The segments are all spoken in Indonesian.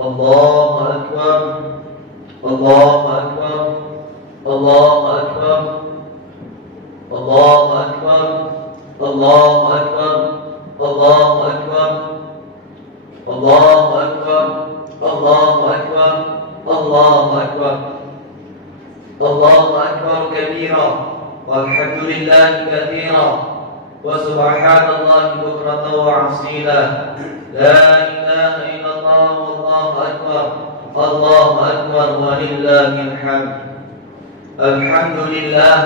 الله أكبر الله أكبر الله أكبر الله أكبر الله أكبر الله أكبر الله أكبر الله أكبر الله أكبر الله أكبر كبيرا والحمد لله كثيرا وسبحان الله بكرة وأصيلا لا إله إلا الله والله أكبر الله أكبر ولله الحمد الحمد لله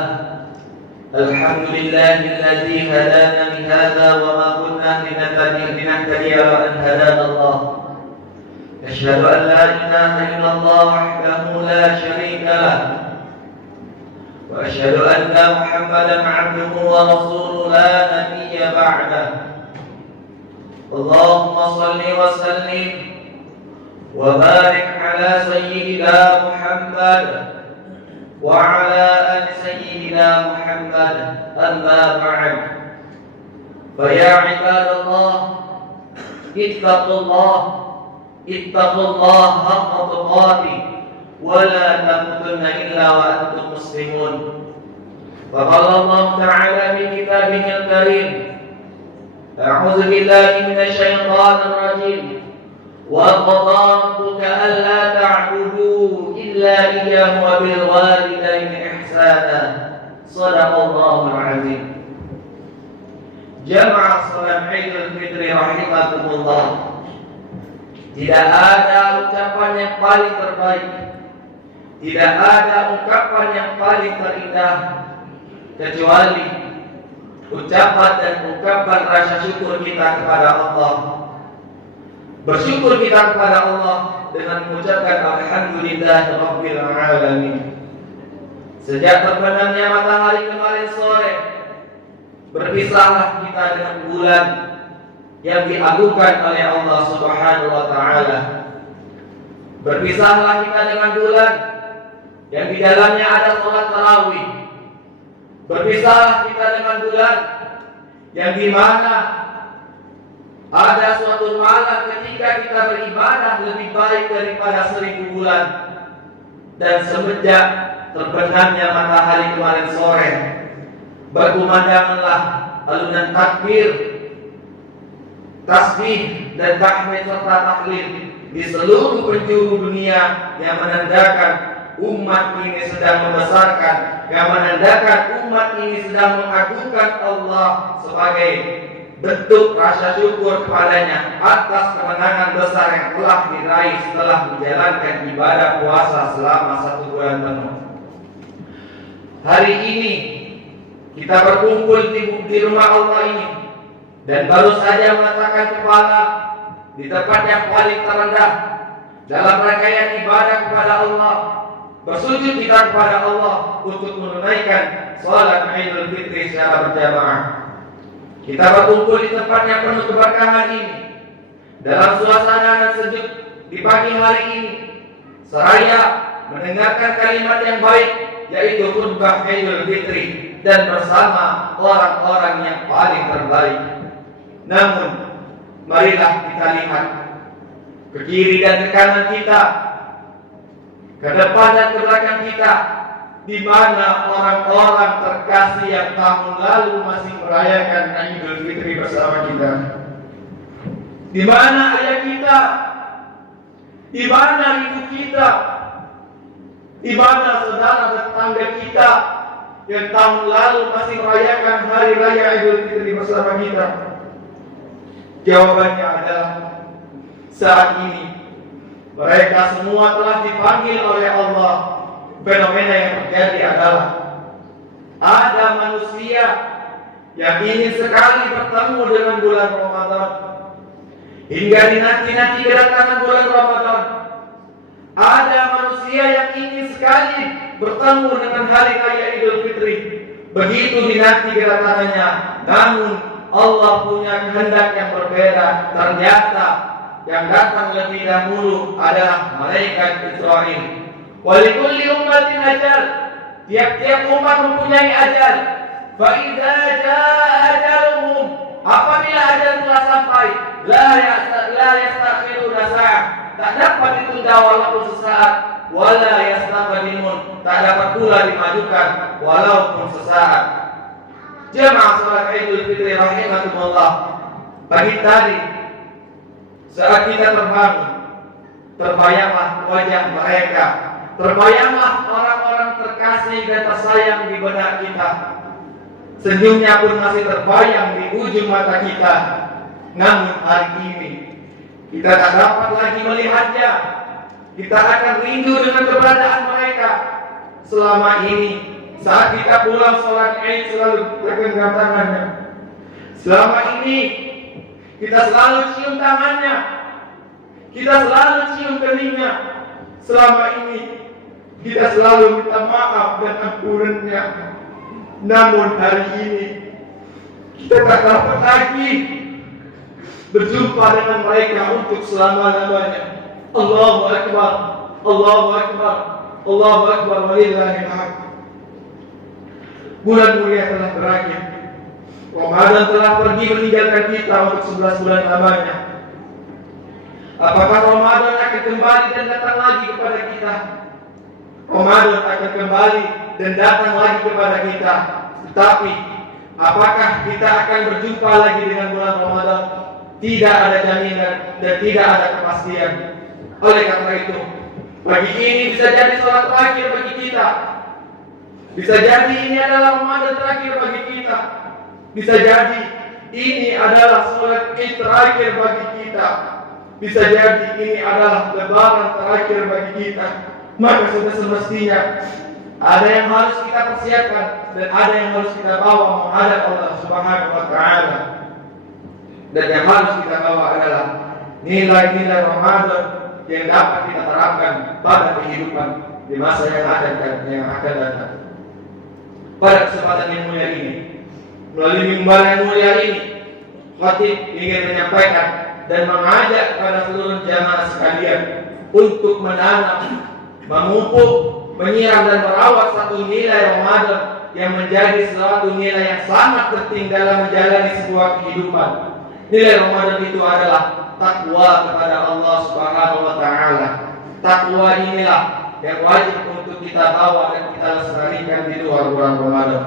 الحمد لله الذي هدانا لهذا وما كنا لنهتدي لولا أن هدانا الله أشهد أن لا إله إلا الله وحده لا شريك له وأشهد أن محمدا عبده ورسوله لا نبي بعده اللهم صل وسلم وبارك على سيدنا محمد وعلى آل سيدنا محمد أما بعد فيا عباد الله اتقوا الله حق تقاته ولا تموتن إلا وأنتم مسلمون فقال الله تعالى في كتابه الكريم أعوذ بالله من الشيطان الرجيم وقضى ربك ألا تعبدوا إلا إياه وبالوالدين إحسانا صدق الله العظيم جمع صلاة عيد الفطر رحمكم الله. Tidak ada ucapan yang paling terbaik, tidak ada ungkapan yang paling terindah kecuali ucapan dan ungkapan rasa syukur kita kepada Allah. Bersyukur kita kepada Allah dengan mengucapkan alhamdulillahirabbil alamin. Sejak terbenamnya matahari kemarin sore, berpisahlah kita dengan bulan yang diagungkan oleh Allah Subhanahu wa taala. Berpisahlah kita dengan bulan yang di dalamnya ada salat tarawih. Berpisahlah kita dengan bulan yang di mana ada suatu malam ketika kita beribadah lebih baik daripada 1000 bulan. Dan semenjak terbenamnya matahari kemarin sore, berkumandanganlah alunan takbir, tasbih dan tahmid serta tahlil di seluruh penjuru dunia yang menandakan umat ini sedang membesarkan, yang menandakan umat ini sedang mengagungkan Allah sebagai bentuk rasa syukur kepadanya atas kemenangan besar yang telah diraih setelah menjalankan ibadah puasa selama 1 bulan penuh. Hari ini kita berkumpul di rumah Allah ini dan baru saja meletakkan kepala di tempat yang paling terendah dalam rangkaian ibadah kepada Allah, bersujud kita kepada Allah untuk menunaikan salat Idul Fitri secara berjamaah. Kita berkumpul di tempat yang penuh keberkahan ini dalam suasana yang sejuk di pagi hari ini, seraya mendengarkan kalimat yang baik yaitu khutbah Idul Fitri dan bersama orang-orang yang paling terbaik. Namun marilah kita lihat ke kiri dan ke kanan kita, ke depan dan ke belakang kita, di mana orang-orang terkasih yang tahun lalu masih merayakan Idul Fitri bersama kita. Di mana ayah kita, di mana ibu kita, di mana saudara tetangga kita yang tahun lalu masih merayakan hari raya Idul Fitri bersama kita. Jawabannya adalah saat ini mereka semua telah dipanggil oleh Allah. Fenomena yang terjadi adalah ada manusia yang ingin sekali bertemu dengan bulan Ramadan, hingga dinanti-nanti kedatangan bulan Ramadan. Ada manusia yang ingin sekali bertemu dengan hari raya Idul Fitri, begitu dinanti kedatangannya. Namun Allah punya kehendak yang berbeda. Ternyata yang datang lebih dahulu adalah malaikat Israil. Walikulli ummatin ajal, tiap-tiap umat mempunyai ajal. Fa idza jaa ajaluhum, apabila ajal telah sampai, la yastakhiruna sa'ah, tak dapat ditunda walaupun sesaat, wala yastaqdimun, tak dapat pula dimajukan walaupun sesaat. Jamaah salat Idul Fitri rahimakumullah. Pagi tadi saat kita terbangun, terbayanglah wajah mereka, terbayanglah orang-orang terkasih dan tersayang di benak kita. Senyumnya pun masih terbayang di ujung mata kita. Namun hari ini kita tak dapat lagi melihatnya. Kita akan rindu dengan keberadaan mereka. Selama ini saat kita pulang sholat Id selalu bergenggam tangannya. Selama ini kita selalu cium tangannya. Kita selalu cium keningnya. Selama ini kita selalu minta maaf dan ampunannya. Namun hari ini kita tak dapat lagi berjumpa dengan mereka untuk selama-lamanya. Allahu Akbar, Allahu Akbar, Allahu Akbar, walillahil hamd. Bulan mulia telah berakhir. Ramadan telah pergi meninggalkan kita untuk 11 bulan lamanya. Apakah Ramadan akan kembali dan datang lagi kepada kita? Ramadan akan kembali dan datang lagi kepada kita. Tetapi apakah kita akan berjumpa lagi dengan bulan Ramadan? Tidak ada jaminan dan tidak ada kepastian. Oleh karena itu, pagi ini bisa jadi sholat terakhir bagi kita. Bisa jadi ini adalah Ramadan terakhir bagi kita. Bisa jadi ini adalah sholat Id terakhir bagi kita. Bisa jadi ini adalah lebaran terakhir bagi kita. Maka sudah semestinya ada yang harus kita persiapkan dan ada yang harus kita bawa menghadap Allah Subhanahu wa Ta'ala. Dan yang harus kita bawa adalah nilai-nilai Ramadan yang dapat kita terapkan pada kehidupan di masa yang akan datang. Pada kesempatan yang mulia ini, melalui mimbar yang mulia ini, khatib ingin menyampaikan dan mengajak kepada seluruh jamaah sekalian untuk menanam, memupuk, menyiram dan merawat satu nilai Ramadan yang menjadi suatu nilai yang sangat penting dalam menjalani sebuah kehidupan. Nilai Ramadan itu adalah takwa kepada Allah Subhanahu wa Ta'ala. Takwa inilah yang wajib untuk kita bawa dan kita lestarikan di luar bulan Ramadan.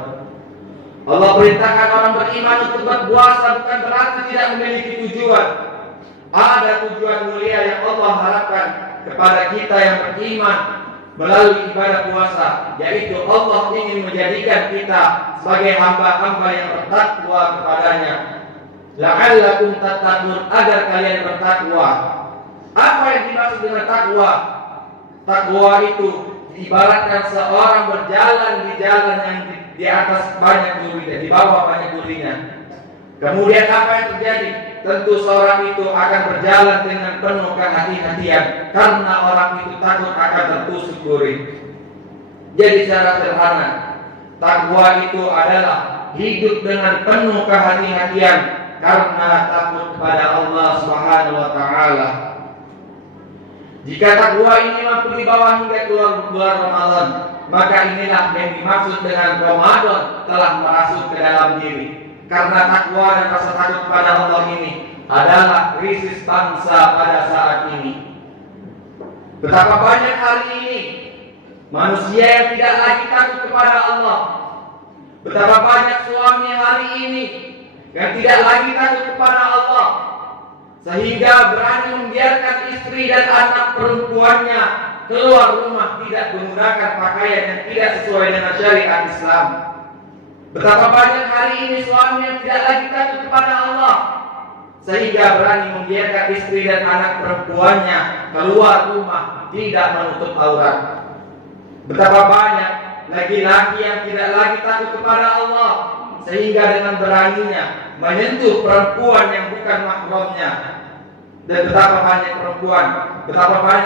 Allah perintahkan orang beriman untuk berpuasa bukan berarti tidak memiliki tujuan. Ada tujuan mulia yang Allah harapkan kepada kita yang beriman melalui ibadah puasa, yaitu Allah ingin menjadikan kita sebagai hamba-hamba yang bertakwa kepadanya. La'allakum tattaqun, agar kalian bertakwa. Apa yang dimaksud dengan takwa? Takwa itu diibaratkan seorang berjalan di jalan yang di atas banyak durinya, di bawah banyak durinya. Kemudian apa yang terjadi? Tentu seorang itu akan berjalan dengan penuh kehati-hatian karena orang itu takut akan tertusuk duri. Jadi secara sederhana, takwa itu adalah hidup dengan penuh kehati-hatian karena takut kepada Allah Subhanahu wa Ta'ala. Jika takwa ini mampu dibawa hingga keluar bulan Ramadan, maka inilah yang dimaksud dengan Ramadan telah merasuk ke dalam diri. Karena takwa dan rasa takut kepada Allah ini adalah krisis bangsa pada saat ini. Betapa banyak hari ini manusia yang tidak lagi takut kepada Allah. Betapa banyak suami hari ini yang tidak lagi takut kepada Allah, sehingga berani membiarkan istri dan anak perempuannya keluar rumah tidak menggunakan pakaian yang tidak sesuai dengan syariat Islam. Betapa banyak hari ini suami yang tidak lagi takut kepada Allah, sehingga berani membiarkan istri dan anak perempuannya keluar rumah tidak menutup aurat. Betapa banyak laki-laki yang tidak lagi takut kepada Allah, sehingga dengan beraninya menyentuh perempuan yang bukan mahramnya. Dan betapa banyak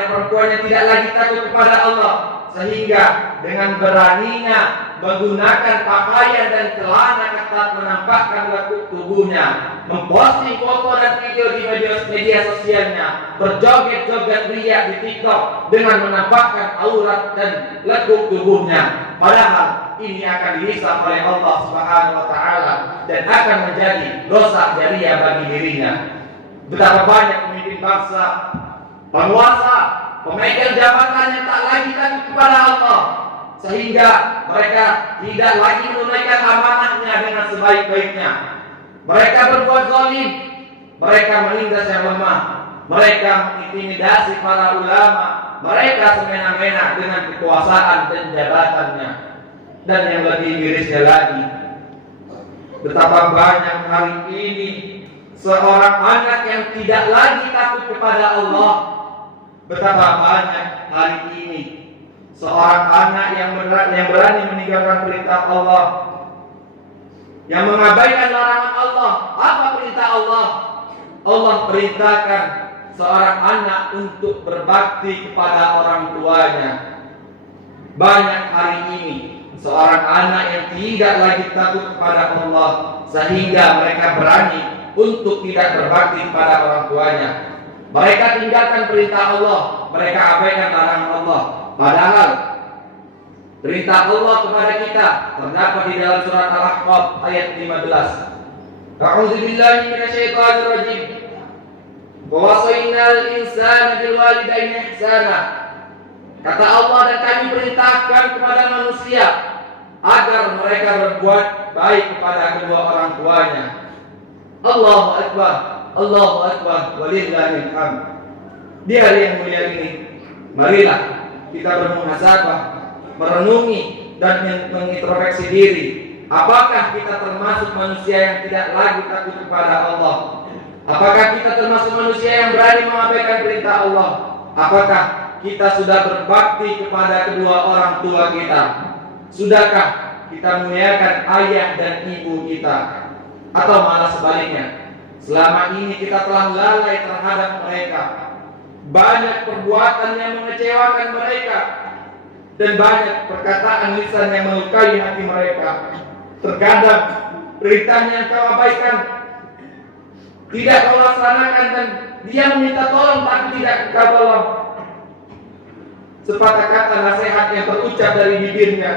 perempuan yang tidak lagi takut kepada Allah, sehingga dengan beraninya menggunakan pakaian dan celana ketat menampakkan lekuk tubuhnya, memposting foto dan video di media sosialnya, berjoget-joget ria di TikTok dengan menampakkan aurat dan lekuk tubuhnya. Padahal ini akan dihisab oleh Allah Subhanahu wa Ta'ala dan akan menjadi dosa jariah bagi dirinya. Betapa banyak pemimpin bangsa penguasa, pemegang jabatan yang tak lagi takut kepada Allah, sehingga mereka tidak lagi menunaikan amanahnya dengan sebaik-baiknya. Mereka berbuat zalim, mereka menindas yang lemah, mereka mengintimidasi para ulama, mereka semena-mena dengan kekuasaan dan jabatannya. Dan yang lebih mirisnya lagi, betapa banyak hari ini seorang anak yang tidak lagi takut kepada Allah. Betapa banyak hari ini seorang anak yang berani meninggalkan perintah Allah, yang mengabaikan larangan Allah. Apa perintah Allah? Allah perintahkan seorang anak untuk berbakti kepada orang tuanya. Banyak hari ini seorang anak yang tidak lagi takut kepada Allah, sehingga mereka berani untuk tidak berbakti kepada orang tuanya. Mereka tinggalkan perintah Allah, mereka abaikan larangan Allah. Padahal perintah Allah kepada kita terdapat di dalam surat Al-Ahqaf ayat 15. A'udzubillahi minasyaitonir rajim. Wa wasainal insana bil walidaini ihsana. Kata Allah, dan kami perintahkan kepada manusia agar mereka berbuat baik kepada kedua orang tuanya. Allahu Akbar, Allahu Akbar, walillahil hamd. Di hari yang mulia ini, marilah kita bermuhasabah, merenungi dan mengintrospeksi diri. Apakah kita termasuk manusia yang tidak lagi takut kepada Allah? Apakah kita termasuk manusia yang berani mengabaikan perintah Allah? Apakah kita sudah berbakti kepada kedua orang tua kita? Sudahkah kita muliakan ayah dan ibu kita? Atau malah sebaliknya, selama ini kita telah lalai terhadap mereka. Banyak perbuatan yang mengecewakan mereka, dan banyak perkataan lisan yang melukai hati mereka. Terkadang perintahnya yang kau abaikan, tidak kau laksanakan, dan dia meminta tolong tapi tidak kau tolong. Sepatah kata nasihat yang terucap dari bibirnya,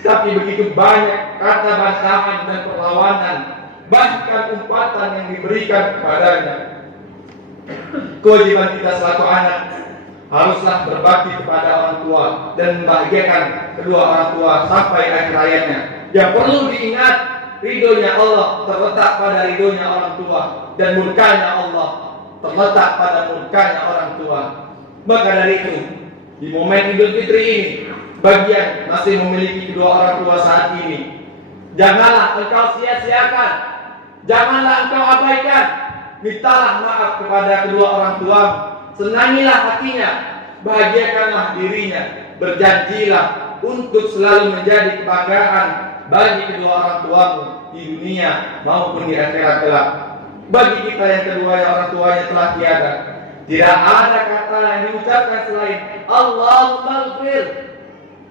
tapi begitu banyak kata bantahan dan perlawanan, bahkan umpatan yang diberikan kepadanya. Kewajiban kita selaku anak haruslah berbakti kepada orang tua dan membahagiakan kedua orang tua sampai akhir hayatnya. Yang perlu diingat, ridhonya Allah terletak pada ridhonya orang tua, dan murkanya Allah terletak pada murkanya orang tua. Maka dari itu, di momen Idul Fitri ini, bagi yang masih memiliki kedua orang tua saat ini, janganlah engkau sia-siakan, janganlah engkau abaikan. Mintalah maaf kepada kedua orang tua, senangilah hatinya, bahagiakanlah dirinya, berjanjilah untuk selalu menjadi kebanggaan bagi kedua orang tuamu di dunia maupun di akhirat kelak. Bagi kita yang kedua orang tuanya telah tiada, tidak ada kata yang diucapkan selain Allahumma ighfir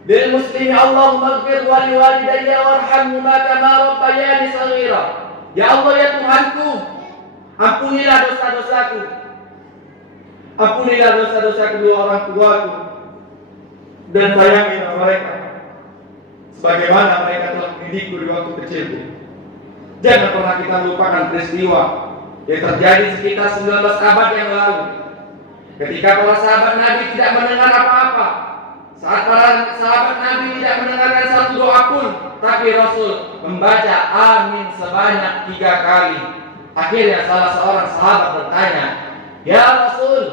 lil muslimi, Allahumma ighfir wa li walidayya warhamhuma kama rabbayani shaghira. Ya Allah, ya Tuhanku, ampunilah dosa-dosaku, ampunilah dosa-dosa kedua orang tuaku, dan sayangilah mereka sebagaimana mereka telah mendidikku di waktu kecilku. Jangan pernah kita lupakan peristiwa yang terjadi sekitar 19 abad yang lalu, ketika para sahabat Nabi tidak mendengar apa-apa. Saat para sahabat Nabi tidak mendengarkan satu doa pun, tapi Rasul membaca amin sebanyak 3 kali. Akhirnya salah seorang sahabat bertanya, "Ya Rasul,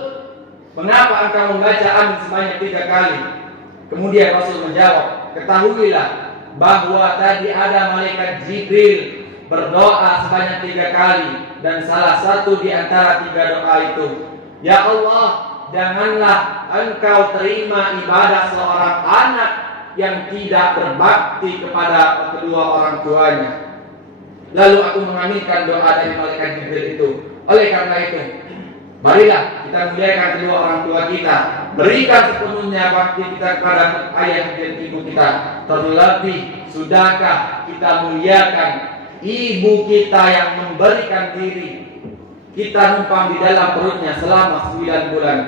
mengapa engkau membaca amin sebanyak 3 kali?" Kemudian Rasul menjawab, "Ketahuilah bahwa tadi ada malaikat Jibril berdoa sebanyak 3 kali, dan salah satu di antara 3 doa itu, ya Allah, janganlah engkau terima ibadah seorang anak yang tidak berbakti kepada kedua orang tuanya." Lalu aku mengaminkan doa dari malaikat Jibril itu. Oleh karena itu, marilah kita muliakan kedua orang tua kita, berikan sepenuhnya bakti kita kepada ayah dan ibu kita. Terlebih, sudahkah kita muliakan ibu kita yang memberikan diri kita numpang di dalam perutnya selama 9 bulan,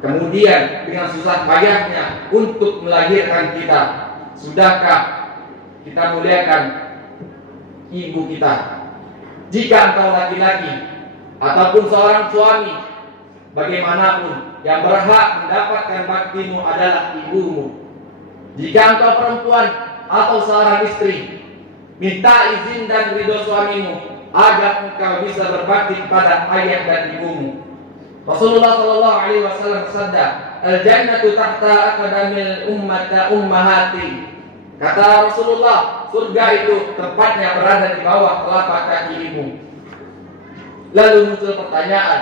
kemudian dengan susah payahnya untuk melahirkan kita? Sudahkah kita muliakan ibu kita? Jika engkau laki-laki ataupun seorang suami Bagaimanapun yang berhak mendapatkan baktimu adalah ibumu. Jika engkau perempuan atau seorang istri, minta izin dan ridho suamimu agar engkau bisa berbakti kepada ayah dan ibumu. Rasulullah Shallallahu Alaihi Wasallam bersabda, "Al-jannatu tahta aqdamil ummahati." Kata Rasulullah, surga itu tempatnya berada di bawah telapak kaki ibu. Lalu muncul pertanyaan,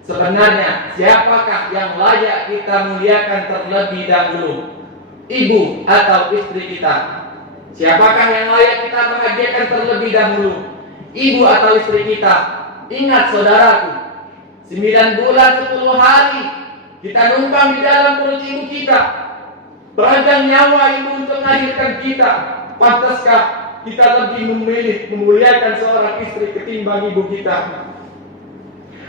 sebenarnya siapakah yang layak kita muliakan terlebih dahulu? Ibu atau istri kita? Siapakah yang layak kita bahagiakan terlebih dahulu? Ibu atau istri kita? Ingat saudaraku, 9 bulan 10 hari kita numpang di dalam perut ibu kita, beragam nyawa ibu untuk melahirkan kita. Pantaskah kita lebih memilih memuliakan seorang istri ketimbang ibu kita?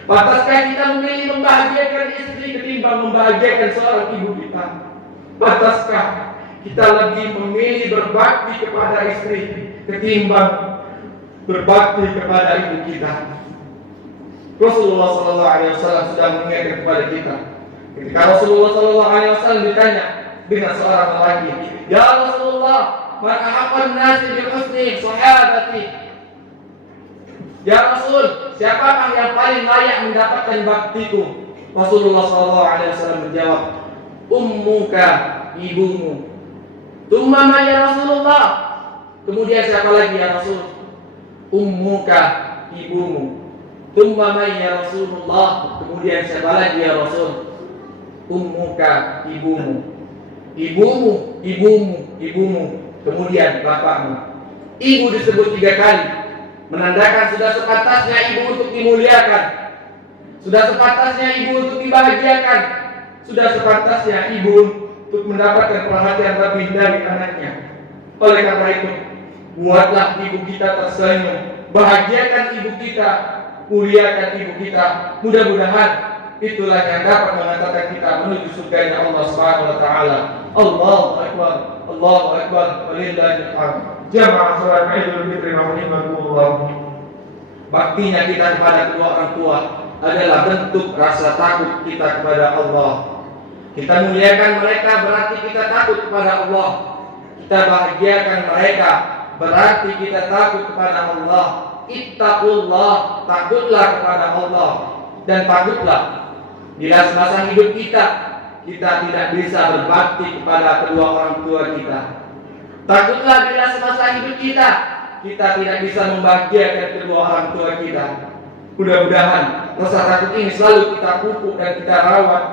Pantaskah kita memilih membahagiakan istri ketimbang membahagiakan seorang ibu kita? Pantaskah kita lebih memilih berbakti kepada istri ketimbang berbakti kepada ibu kita? Rasulullah Sallallahu Alaihi Wasallam sudah mengingatkan kepada kita. Ketika Rasulullah Sallallahu Alaihi Wasallam ditanya dengan seorang lelaki, "Ya Rasulullah, man ahaqqan nasi bil husni sahabati?" Ya Rasul, siapakah yang paling layak mendapatkan baktiku? Rasulullah Sallallahu Alaihi Wasallam menjawab, "Ummuka, ibumu." Tumma ya Rasulullah. Kemudian siapa lagi ya Rasul? Ummuka, ibumu. Tumma ya Rasulullah. Kemudian siapa lagi ya Rasul? Ummuka, ibumu. Ibumu, ibumu, ibumu. Kemudian bapakmu. Ibu disebut 3 kali, menandakan sudah sepantasnya ibu untuk dimuliakan, sudah sepantasnya ibu untuk dibahagiakan, sudah sepantasnya ibu untuk mendapatkan perhatian lebih dari anaknya. Oleh karena itu, buatlah ibu kita tersenyum, bahagiakan ibu kita, muliakan ibu kita. Mudah-mudahan itulah yang dapat mengantarkan kita menuju surganya Allah Subhanahu wa taala. Allahu akbar, Allahu akbar, walillahil hamd. Jamaah salat Idul Fitri rahimakumullah. Baktinya kita kepada kedua orang tua adalah bentuk rasa takut kita kepada Allah. Kita muliakan mereka berarti kita takut kepada Allah. Kita bahagiakan mereka berarti kita takut kepada Allah. Ittaqullah, takutlah kepada Allah. Dan takutlah bila semasa hidup kita tidak bisa berbakti kepada kedua orang tua kita. Takutlah bila semasa hidup kita tidak bisa membahagiakan kedua orang tua kita. Mudah-mudahan rasa takut ini selalu kita pupuk dan kita rawat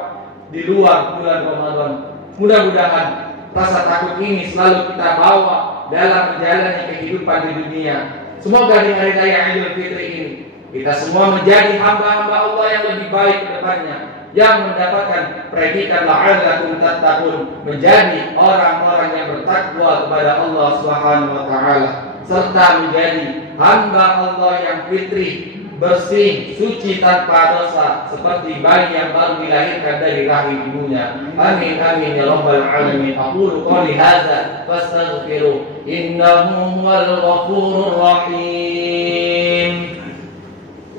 di luar bulan Ramadan. Mudah-mudahan rasa takut ini selalu kita bawa dalam menjalani kehidupan di dunia. Semoga di hari raya Idul Fitri ini kita semua menjadi hamba-hamba Allah yang lebih baik ke depannya, yang mendapatkan predikat la'allakum tattaqun, menjadi orang-orang yang bertakwa kepada Allah Subhanahu wa taala, serta menjadi hamba Allah yang fitri, bersih, suci tanpa dosa, seperti bayi yang baru dilahirkan dari rahim ibunya. Amin amin ya rabbal alamin. Aqulu qouli hadza fastaghfiru innahu huwal ghafurur rahim.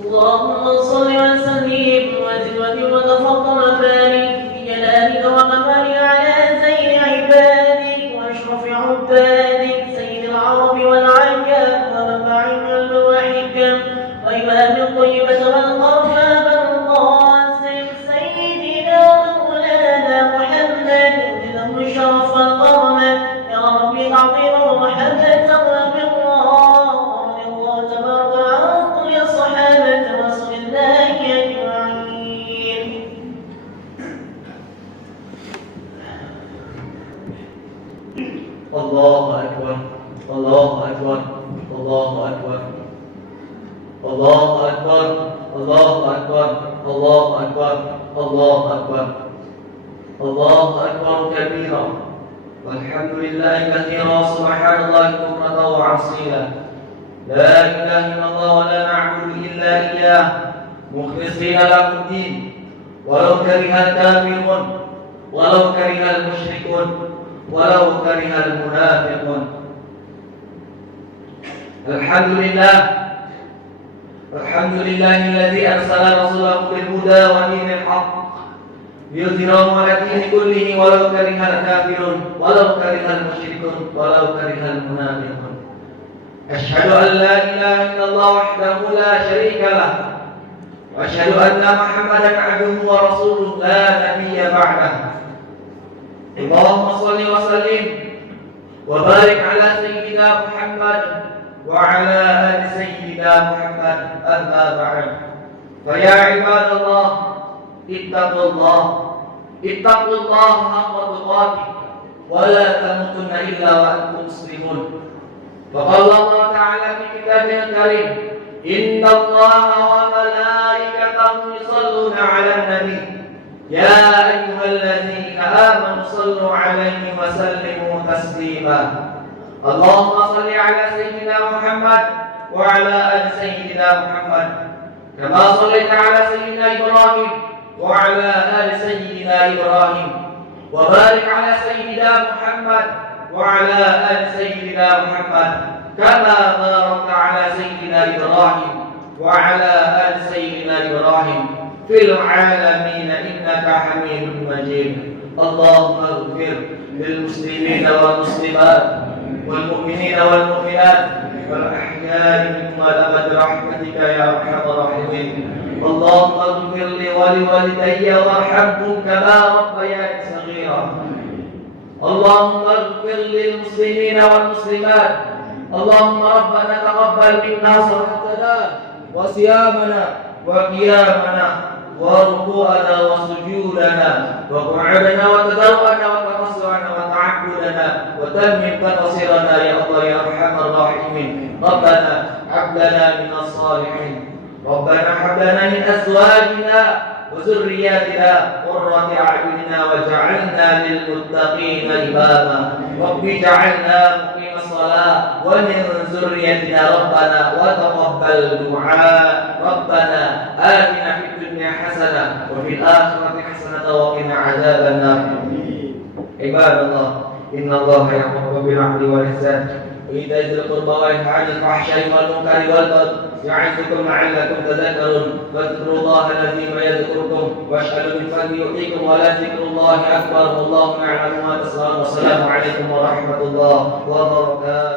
Allahumma shalli wa sallim wa zid wa tafaddal wa barik bi jalalika wa kamalika ala sayyidi ibadik wa ashrafi ubadik sayyidil arabi wal ajam wa manba'il al-wahikam wa imam al-qayyimah wal qarfab al-qasim sayyidina maulana Muhammad lahu sharaf wal karama ya rabbi ta'zim wa mahabbatan wa birra Allah tabaraka wa ta'ala ya sahabata rasulillah ajma'in. Allahu akbar, Allahu akbar, Allahu akbar, Allahu akbar, Allahu akbar, Allahu akbar, Allahu akbar, Allahu akbar kabira, walhamdulillahi katsira, subhanallahi bukratan wa asila, la ilaha illallah wa la na'budu illa iyyah, mukhlishina lahu din, walau karihal kafirun, walau karihal musyrikun, walau karihal munafiqun. Alhamdulillah, الحمد لله الذي أرسل رسوله بالهدى ودين الحق ليظهره على الدين كله ولو كره الكافرون ولو كره المشركون ولو كره المنافقون. أشهد أن لا إله إلا الله وحده لا شريك له وأشهد أن محمدا عبده ورسوله لا نبي بعده. اللهم صل وسلم وبارك على سيدنا محمد وعلى آل سيدنا محمد. أما بعد، فيا عباد الله اتقوا الله حق تقاته ولا تموتن إلا وأنتم مسلمون. وقال الله تعالى في كتابه الكريم: إن الله وملائكته يصلون على النبي يا أيها الذين آمنوا صلوا عليه وسلموا تسليما. اللهم صل على سيدنا محمد وعلى آل سيدنا محمد كما صليت على سيدنا إبراهيم وعلى آل سيدنا إبراهيم، وبارك على سيدنا محمد وعلى آل سيدنا محمد كما باركت على سيدنا إبراهيم وعلى آل سيدنا إبراهيم في العالمين إنك حميد مجيد. اللهم اغفر للمسلمين والمسلمات والمؤمنين والمؤمنات والأحياء منهم والأموات برحمتك يا أرحم الراحمين. اللهم اغفر لي ولوالدي وارحمهم كما ربياني صغيرا. اللهم اغفر للمسلمين والمسلمات. اللهم ربنا تقبل منا صلاتنا وصيامنا وقيامنا وركوعنا وسجودنا وقعودنا وتضرعنا وتخشعنا وتعبدنا وتمم تقصيرنا يا الله يا ارحم الراحمين. ربنا هب لنا من الصالحين، ربنا هب لنا من ازواجنا وذرياتنا قرة أعيننا واجعلنا للمتقين إماما. رب اجعلنا مقيم الصلاة ومن ذريتنا ربنا وتقبل دعاء. ربنا آتنا في الدنيا حسنة وفي الآخرة حسنة وقنا عذاب النار. عباد الله، إن الله يأمر بالعدل والإحسان وإيتاء ذي القربى وينهى عن الفحشاء والمنكر والبغي يعظكم لعلكم تذكرون. فاذكروا الله العظيم يذكركم واشهدوا من فضله يؤتيكم ولذكر الله أكبر والله يعلم ما تصنعون. والسلام عليكم ورحمة الله وبركاته.